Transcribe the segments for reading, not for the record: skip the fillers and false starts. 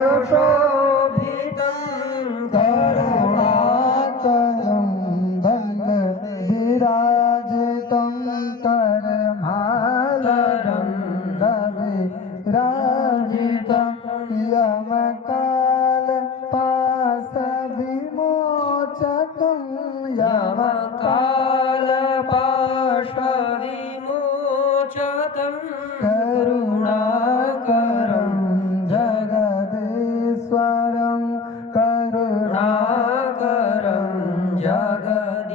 शोभितं करुणाकरं विराजितं करमालरं यमकालपाशविमोचकं यमकालपाशविमोचकं करुणाकरं जगदीश्वरं करुणाकरं जगदीश्वरं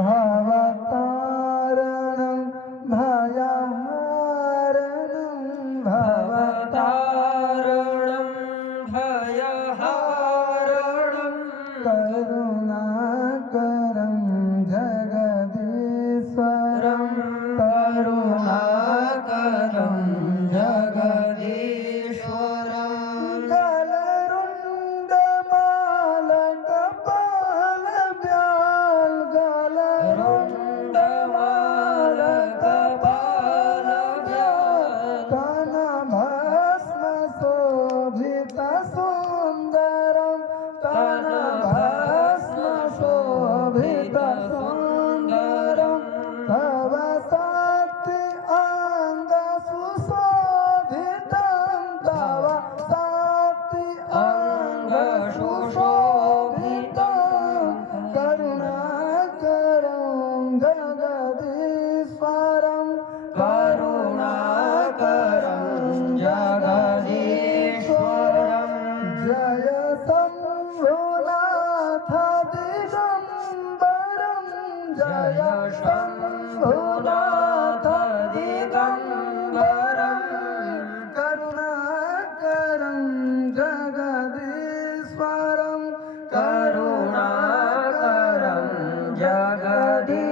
भवतारणं भयहारणं भवतारणं भयहारणं करुणाकरं जगदीश्वरं करुणाकरं जगदीश्वरं सुन्दरं तव सात्ति अंग सुशोभितं तव सात्ति अंग सुशोभितं करुणाकरं जगदीश्वरं करुणाकरं जगदीश्वरं जय शम्भुनाथ दिगम्बरं जय शम्भुनाथ दिगम्बरं करुणाकरं जगदीश्वरं करुणाकरं जगदीश्वरं